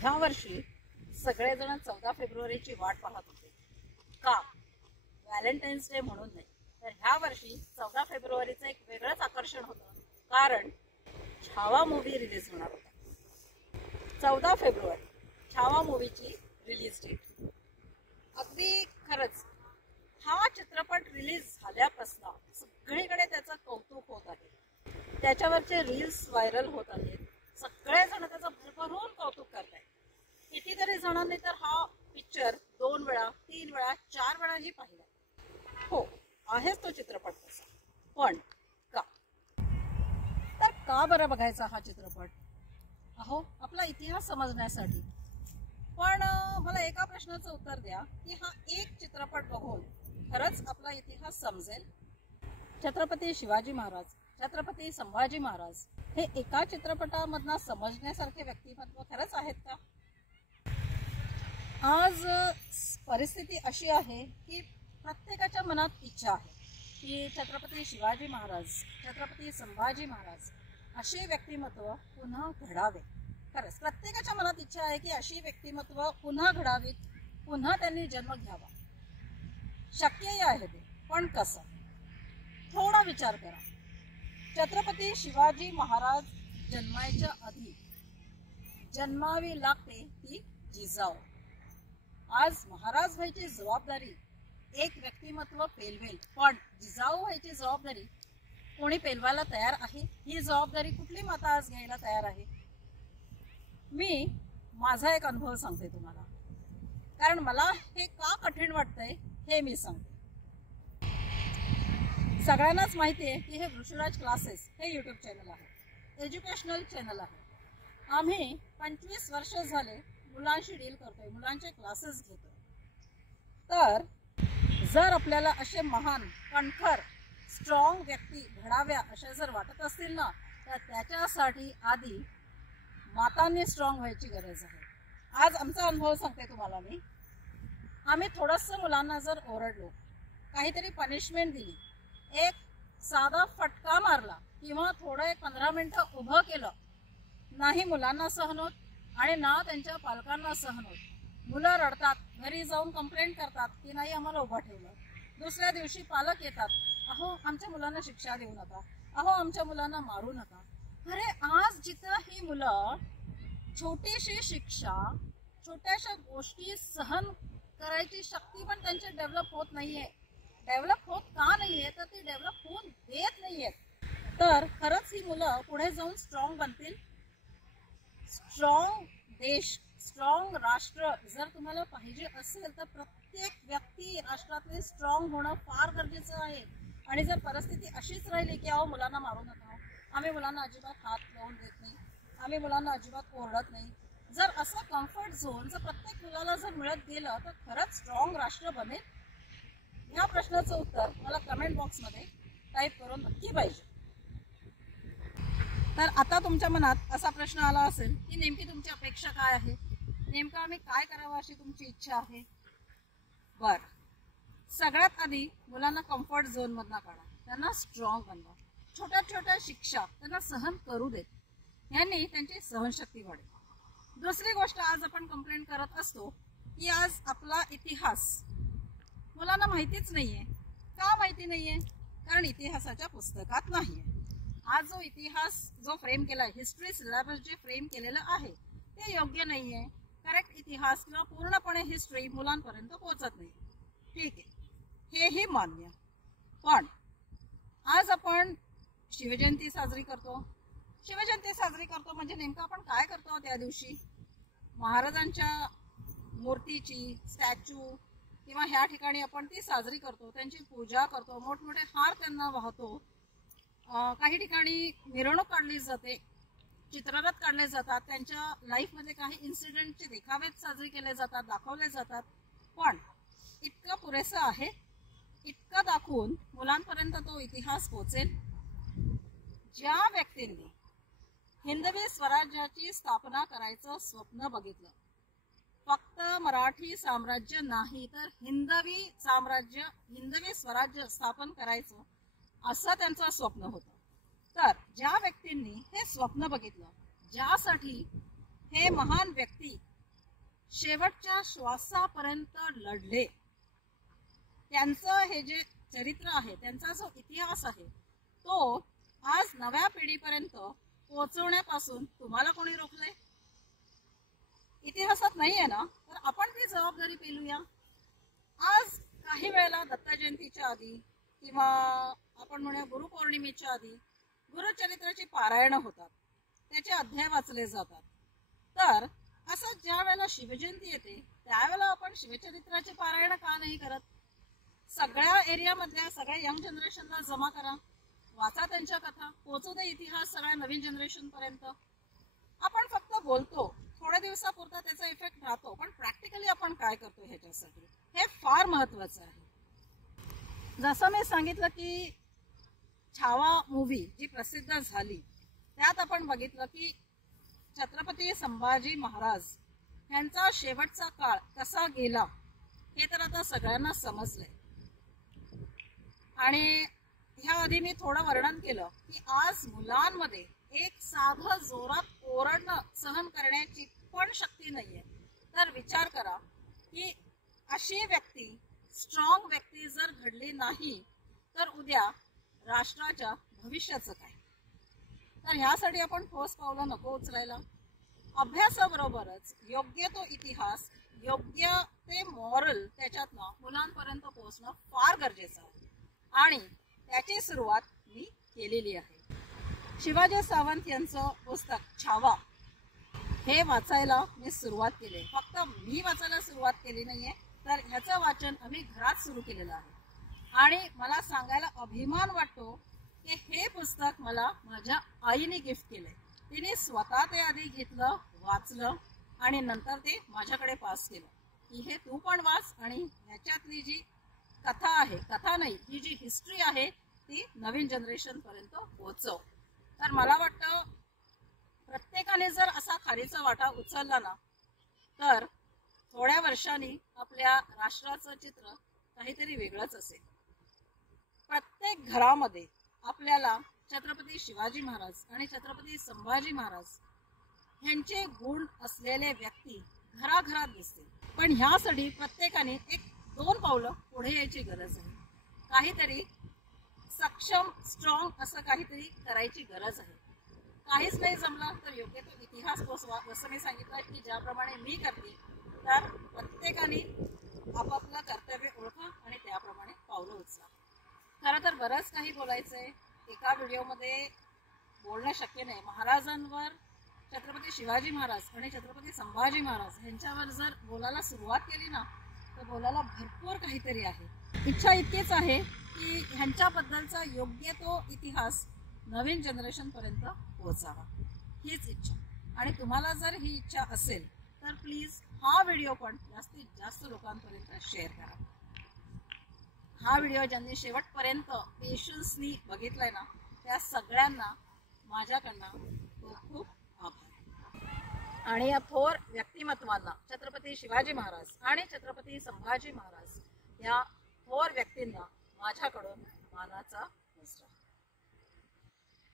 ह्या वर्षी सगळेजण 14 फेब्रुवारीची वाट पाहत होते. का? व्हॅलेंटाईन्स डे म्हणून नाही, तर ह्या वर्षी 14 फेब्रुवारीचं एक वेगळंच आकर्षण होतं. कारण छावा मूवी रिलीज होणार होता. 14 फेब्रुवारी छावा मूवीची रिलीज डेट. अगदी खरंच हा चित्रपट रिलीज झाल्यापासून सगळीकडे त्याचं कौतुक होत आहे. त्याच्यावरचे रील्स व्हायरल होत आहेत. सगळेजण त्याचं भरभरून कौतुक करतायत. कितीतरी जणांनी तर हा पिक्चर 2 वेळा, 3 वेळा, 4 वेळाही पाहिला. हो, आहेच तो चित्रपट तसा. पण का? तर का बरं बघायचा हा चित्रपट? अहो, आपला इतिहास समजण्यासाठी. पण मला एका प्रश्नाचं उत्तर द्या की हा एक चित्रपट बघून खरंच आपला इतिहास समजेल? छत्रपती शिवाजी महाराज, छत्रपती संभाजी महाराज हे एका चित्रपटामधनं समजण्यासारखे व्यक्तिमत्व खरंच आहेत का? आज परिस्थिती अशी आहे की प्रत्येकाच्या मनात इच्छा आहे की छत्रपती शिवाजी महाराज, छत्रपती संभाजी महाराज असे व्यक्तिमत्व पुन्हा घडावे. खरंच प्रत्येकाच्या मनात इच्छा आहे की अशी व्यक्तिमत्व पुन्हा घडावीत, पुन्हा त्यांनी जन्म घ्यावा. शक्यही आहे ते, पण कसं? थोडा विचार करा. छत्रपती शिवाजी महाराज जन्मायच्या आधी जन्मावी लागते ती जिजाऊ. आज महाराज व्हायची जबाबदारी एक व्यक्तिमत्व पेलवेल, पण जिजाऊ व्हायची जबाबदारी कोणी पेलवायला तयार आहे? ही जबाबदारी कुठली माता आज घ्यायला तयार आहे? मी माझा एक अनुभव सांगते तुम्हाला, कारण मला हे का कठीण वाटतंय हे मी सांगते. सगळ्यांनाच माहिती आहे की हे वृषराज क्लासेस हे यूट्यूब चॅनल आहे, एज्युकेशनल चॅनल आहे. आम्ही 25 वर्ष झाले मुलांशी डील करतोय, मुलांचे क्लासेस घेतोय. तर जर आपल्याला असे महान, कणखर, स्ट्रॉंग व्यक्ती घडाव्या अशा जर वाटत असतील ना, तर त्याच्यासाठी आधी मातांनी स्ट्रॉंग व्हायची गरज आहे. आज आमचा अनुभव सांगते तुम्हाला मी. आम्ही थोडंसं मुलांना जर ओरडलो, काहीतरी पनिशमेंट दिली, एक साधा फटका मारला किंवा थोडं एक 15 मिनिटं उभं केलं, नाही मुलांना सहन होत आणि ना त्यांच्या पालकांना सहन होत. मुलं रडतात, घरी जाऊन कंप्लेंट करतात की नाही आम्हाला उभं ठेवलं. दुसऱ्या दिवशी पालक येतात, अहो आमच्या मुलांना शिक्षा देऊ नका, अहो आमच्या मुलांना मारू नका. अरे आज जिथं ही मुलं छोटीशी शिक्षा, छोट्याशा गोष्टी सहन करायची शक्ती पण त्यांची डेव्हलप होत नाहीये. डेव्हलप होत का नाहीये? तर ती डेव्हलप होऊन देत नाहीये. तर खरंच ही मुलं पुढे जाऊन स्ट्रॉंग बनतील. स्ट्रॉंग देश, स्ट्रॉंग राष्ट्र जर तुम्हाला पाहिजे असेल तर प्रत्येक व्यक्ती राष्ट्रातले स्ट्रॉंग होणं फार गरजेचं आहे. आणि जर परिस्थिती अशीच राहिली की अहो मुलांना मारू नका, आम्ही मुलांना अजिबात हात लावून देत नाही, आम्ही मुलांना अजिबात ओरडत नाही, जर असं कम्फर्ट झोन जर प्रत्येक मुलाला जर मिळत गेलं तर खरंच स्ट्रॉंग राष्ट्र बनेल? ह्या प्रश्नाचं उत्तर मला कमेंट बॉक्समध्ये टाईप करून नक्की पाहिजे. तर आता तुमच्या मनात असा प्रश्न आला असेल की नेमकी तुमची अपेक्षा काय आहे, नेमकं आम्ही काय करावं अशी तुमची इच्छा आहे. बरं, सगळ्यात आधी मुलांना कम्फर्ट झोनमधनं काढा, त्यांना स्ट्रॉंग बनवा. छोट्या छोट्या शिक्षा त्यांना सहन करू देत, यांनी त्यांची सहनशक्ती वाढेल. दुसरी गोष्ट, आज आपण कंप्लेंट करत असतो की आज आपला इतिहास मुलांना माहितीच नाहीये. का माहिती नाहीये? कारण इतिहासाच्या पुस्तकात नाहीये. आज जो इतिहास जो फ्रेम केलाय, हिस्ट्री सिलेबस जे फ्रेम केलेलं आहे ते योग्य नाहीये. करेक्ट इतिहास किंवा पूर्णपणे हिस्ट्री मुलांपर्यंत पोहोचत नाही. ठीक आहे, हेही मान्य. पण आज आपण शिवजयंती साजरी करतो. शिवजयंती साजरी करतो म्हणजे नेमकं आपण काय करतो त्या दिवशी? महाराजांच्या मूर्तीची, स्टॅच्यू किंवा ह्या ठिकाणी आपण ती साजरी करतो, त्यांची पूजा करतो, मोठमोठे हार त्यांना वाहतो. काही ठिकाणी मिरवणूक काढली जाते, चित्ररथ काढले जातात, त्यांच्या लाईफमध्ये काही इन्सिडेंटचे देखावेच साजरे केले जातात, दाखवले जातात. पण इतकं पुरेसं आहे? इतकं दाखवून मुलांपर्यंत तो इतिहास पोहोचेल? ज्या व्यक्तींनी हिंदवी स्वराज्याची स्थापना करायचं स्वप्न बघितलं, फक्त मराठी साम्राज्य नाही तर हिंदवी साम्राज्य, हिंदवी स्वराज्य स्थापन करायचं असं त्यांचं स्वप्न होतं. तर ज्या व्यक्तींनी हे स्वप्न बघितलं, ज्यासाठी हे महान व्यक्ती शेवटच्या श्वासापर्यंत लढले. त्यांचं हे जे चरित्र आहे, त्यांचा जो इतिहास आहे, तो आज नव्या पिढीपर्यंत पोहोचवण्यापासून तुम्हाला कोणी रोखले? इतिहासात नाहीये ना, तर आपण ती जबाबदारी पेलूया. आज काही वेळेला दत्त जयंतीच्या आधी किंवा आपण म्हणूया गुरुपौर्णिमेच्या आधी गुरुचरित्राची पारायण होतात, त्याचे अध्याय वाचले जातात. तर असं ज्या वेळेला शिवजयंती येते त्यावेळेला आपण शिवचरित्राचे पारायण का नाही करत? सगळ्या एरियामधल्या सगळ्या यंग जनरेशनला जमा करा, वाचा त्यांच्या कथा, पोहोचू दे इतिहास सगळ्या नवीन जनरेशन पर्यंत. आपण फक्त बोलतो, थोड्या दिवसापुरता त्याचा इफेक्ट राहतो, पण प्रॅक्टिकली आपण काय करतो ह्याच्यासाठी हे फार महत्वाचं आहे. जसं मी सांगितलं की छावा मूवी जी प्रसिद्ध झाली त्यात आपण बघितलं की छत्रपती संभाजी महाराज यांचा शेवटचा काळ कसा गेला हे तर आता सगळ्यांना समजलंय. आणि ह्या आधी मी थोडं वर्णन केलं की आज मुलांमध्ये एक साधं जोरात ओरडणं सहन करण्याची पण शक्ती नाहीये. तर विचार करा की अशी व्यक्ती, स्ट्रॉंग व्यक्ती जर घडली नाही तर उद्या राष्ट्राच्या भविष्याचं काय? तर ह्यासाठी आपण ठोस पावलं नको उचलायला. अभ्यासाबरोबरच योग्य तो इतिहास, योग्य ते मॉरल त्याच्यातनं मुलांपर्यंत पोहोचणं फार गरजेचं आहे आणि त्याची सुरुवात मी केलेली आहे. शिवाजी सावंत यांचं पुस्तक छावा हे वाचायला मी सुरुवात केली. फक्त मी वाचायला सुरुवात केली नाहीये, तर ह्याचं वाचन आम्ही घरात सुरू केलेलं आहे. आणि मला सांगायला अभिमान वाटतो की हे पुस्तक मला माझ्या आईने गिफ्ट केलंय. तिने स्वतः ते आधी घेतलं, वाचलं आणि नंतर ते माझ्याकडे पास केलं की हे तू पण वाच आणि ह्याच्यातली जी कथा आहे, कथा नाही, ही जी हिस्ट्री आहे ती नवीन जनरेशन पर्यंत पोहोचव. तर मला वाटतं प्रत्येकाने जर असा खारीचा वाटा उचलला ना तर थोड्या वर्षांनी आपल्या राष्ट्राचं चित्र काहीतरी वेगळंच असेल. प्रत्येक घरामध्ये आपल्याला छत्रपती शिवाजी महाराज आणि छत्रपती संभाजी महाराज यांचे गुण असलेले व्यक्ती घराघरात दिसतील. पण ह्यासाठी प्रत्येकाने 1-2 पावलं पुढे यायची गरज आहे. काहीतरी सक्षम, स्ट्रॉंग असं काहीतरी करायची गरज आहे. काहीच नाही जमलं तर योग्य तो इतिहास पोचवा, जसं मी सांगितलं की ज्याप्रमाणे मी करते. तर प्रत्येकाने आपापलं कर्तव्य ओळखा आणि त्याप्रमाणे पावलं उचला. खरं तर बरंच काही बोलायचंय, एका व्हिडिओमध्ये बोलणं शक्य नाही. महाराजांवर, छत्रपती शिवाजी महाराज आणि छत्रपती संभाजी महाराज यांच्यावर जर बोलायला सुरुवात केली ना तर बोलायला भरपूर काहीतरी आहे. इच्छा इतकीच आहे की ह्यांच्याबद्दलचा योग्य तो इतिहास नवीन जनरेशन पर्यंत पोहोचावा, हीच इच्छा. आणि तुम्हाला जर ही इच्छा असेल तर प्लीज हा व्हिडिओ पण जास्तीत जास्त लोकांपर्यंत शेअर करा. हा व्हिडिओ ज्यांनी शेवटपर्यंत पेशन्सनी बघितलाय ना त्या सगळ्यांना माझ्याकडनं खूप खूप आभार. आणि या थोर व्यक्तिमत्वांना, छत्रपती शिवाजी महाराज आणि छत्रपती संभाजी महाराज या थोर व्यक्तींना माझ्याकडून मानाचा मुजरा.